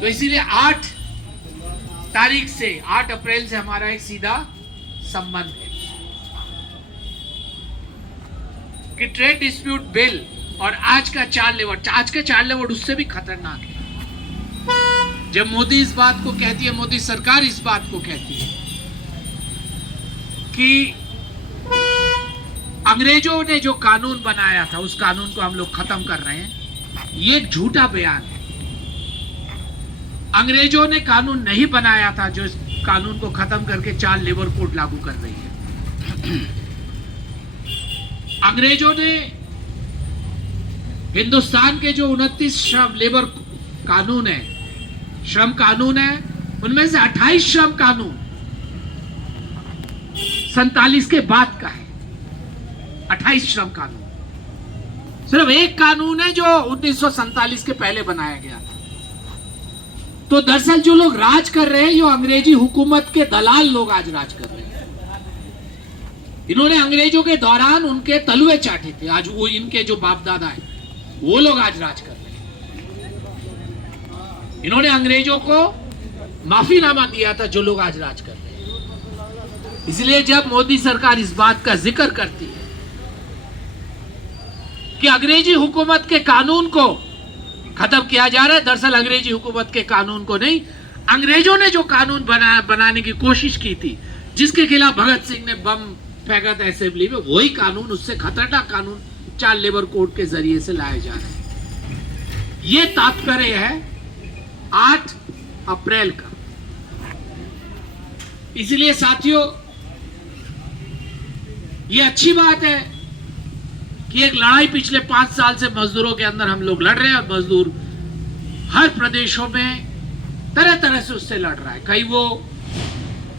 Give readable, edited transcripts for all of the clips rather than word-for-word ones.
तो इसीलिए 8 तारीख से 8 अप्रैल से हमारा एक सीधा संबंध है कि ट्रेड डिस्प्यूट बिल और आज का चार्ल लेवट उससे भी खतरनाक है। जब मोदी इस बात को कहती है, मोदी सरकार इस बात को कहती है कि अंग्रेजों ने जो कानून बनाया था उस कानून को हम लोग खत्म कर रहे हैं, ये एक झूठा बयान है। अंग्रेजों ने कानून नहीं बनाया था जो इस कानून को खत्म करके चार्ल लेबर कोड लागू कर रही है। अंग्रेजों ने हिंदुस्तान के जो 29 श्रम लेबर कानून है, श्रम कानून है, उनमें से 28 श्रम कानून 47 के बाद का है। 28 श्रम कानून, सिर्फ एक कानून है जो 1947 के पहले बनाया गया था। तो दरअसल जो लोग राज कर रहे हैं, ये अंग्रेजी हुकूमत के दलाल लोग आज राज कर रहे हैं। इन्होंने अंग्रेजों के दौरान उनके तलवे चाटे थे, आज वो इनके जो बाप दादा है वो लोग आज राज कर रहे हैं। इन्होंने अंग्रेजों को माफीनामा दिया था जो लोग आज राज कर रहे हैं। इसलिए जब मोदी सरकार इस बात का जिक्र करती है कि अंग्रेजी हुकूमत के कानून को खत्म किया जा रहा है, दरअसल अंग्रेजी हुकूमत के कानून को नहीं, अंग्रेजों ने जो कानून बनाने की कोशिश की थी, जिसके खिलाफ भगत सिंह ने बम फेंका था असेंबली में, वही कानून, उससे खतरनाक कानून चार्ल लेबर कोड के जरिए से लाए जा रहे हैं। ये तात्पर्य है 8 अप्रैल का। इसलिए साथियों, ये अच्छी बात है कि एक लड़ाई पिछले 5 साल से मजदूरों के अंदर हम लोग लड़ रहे हैं, और मजदूर हर प्रदेशों में तरह तरह से उससे लड़ रहा है। कहीं वो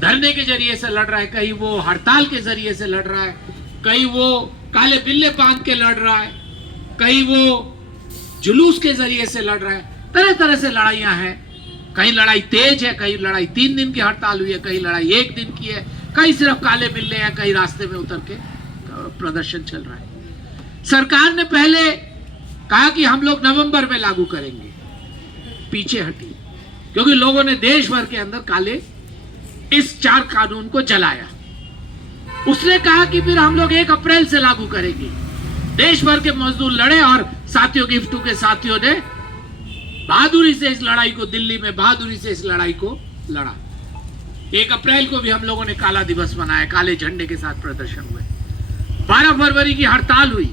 धरने के जरिए से लड़ रहा है, कहीं वो हड़ताल के जरिए से लड़ रहा है, कहीं वो काले बिल्ले बांध के लड़ रहा है, कहीं वो जुलूस के जरिए से लड़ रहा है। तरह तरह से लड़ाइयां हैं। कहीं लड़ाई तेज है, कहीं लड़ाई 3 दिन की हड़ताल हुई है, कहीं लड़ाई 1 दिन की है, कहीं सिर्फ काले बिल्ले हैं, कहीं रास्ते में उतर के प्रदर्शन चल रहा है। सरकार ने पहले कहा कि हम लोग नवंबर में लागू करेंगे, पीछे हटी, क्योंकि लोगों ने देश भर के अंदर काले इस 4 कानून को जलाया। उसने कहा कि फिर हम लोग 1 अप्रैल से लागू करेंगे। देश भर के मजदूर लड़े और साथियों गिफ्टू के साथियों ने बहादुरी से इस लड़ाई को, दिल्ली में बहादुरी से इस लड़ाई को लड़ा। 1 अप्रैल को भी हम लोगों ने काला दिवस मनाया, काले झंडे के साथ प्रदर्शन हुए। 12 फरवरी की हड़ताल हुई,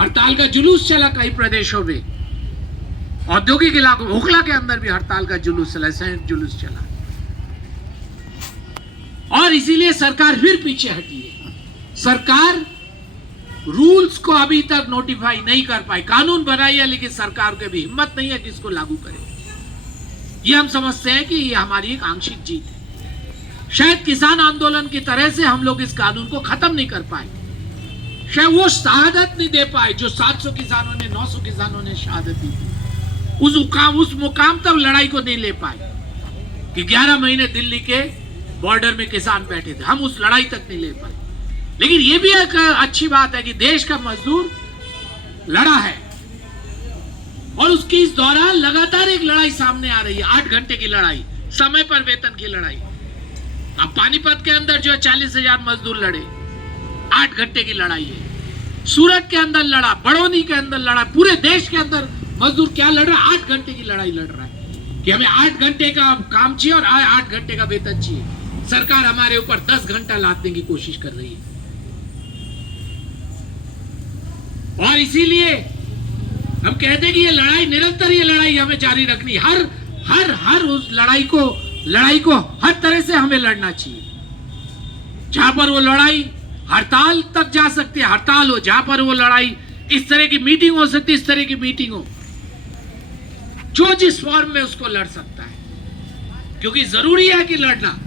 हड़ताल का जुलूस चला कई प्रदेशों में, औद्योगिक इलाकों में, हुकला के अंदर भी हड़ताल का जुलूस चला, संयुक्त जुलूस चला। और इसीलिए सरकार फिर पीछे हटी है। सरकार रूल्स को अभी तक नोटिफाई नहीं कर पाई। कानून बनाई है, लेकिन सरकार के भी हिम्मत नहीं है कि इसको लागू करे। ये हम समझते हैं कि ये हमारी एक आंशिक जीत है। शायद किसान आंदोलन की तरह से हम लोग इस कानून को खत्म नहीं कर पाए, शायद वो शहादत नहीं दे पाए जो 700 किसानों ने, 900 किसानों ने शहादत दी थी। उस मुकाम तक लड़ाई को नहीं ले पाए कि 11 महीने दिल्ली के बॉर्डर में किसान बैठे थे, हम उस लड़ाई तक नहीं ले पाए। लेकिन ये भी एक अच्छी बात है कि देश का मजदूर लड़ा है, और उसकी इस दौरान लगातार एक लड़ाई सामने आ रही है। 8 घंटे की लड़ाई, समय पर वेतन की लड़ाई। अब पानीपत के अंदर जो 40,000 मजदूर लड़े, 8 घंटे की लड़ाई है। सूरत के अंदर लड़ा, बड़ौनी के अंदर लड़ा, पूरे देश के अंदर मजदूर क्या लड़ रहा है? 8 घंटे की लड़ाई लड़ रहा है कि हमें 8 घंटे का काम चाहिए और 8 घंटे का वेतन चाहिए। सरकार हमारे ऊपर 10 घंटा लादने की कोशिश कर रही है, और इसीलिए हम कहते हैं कि ये लड़ाई निरंतर, ये लड़ाई हमें जारी रखनी। हर उस लड़ाई को हर तरह से हमें लड़ना चाहिए। जहां पर वो लड़ाई हड़ताल तक जा सकती है, हड़ताल हो। जहां पर वो लड़ाई इस तरह की मीटिंग हो सकती है, इस तरह की मीटिंग हो। जो जिस फॉर्म में उसको लड़ सकता है, क्योंकि जरूरी है कि लड़ना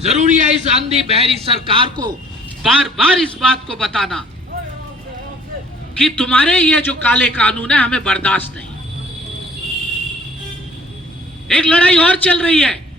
जरूरी है। इस अंधी बहरी सरकार को बार बार इस बात को बताना कि तुम्हारे ये जो काले कानून है हमें बर्दाश्त नहीं। एक लड़ाई और चल रही है,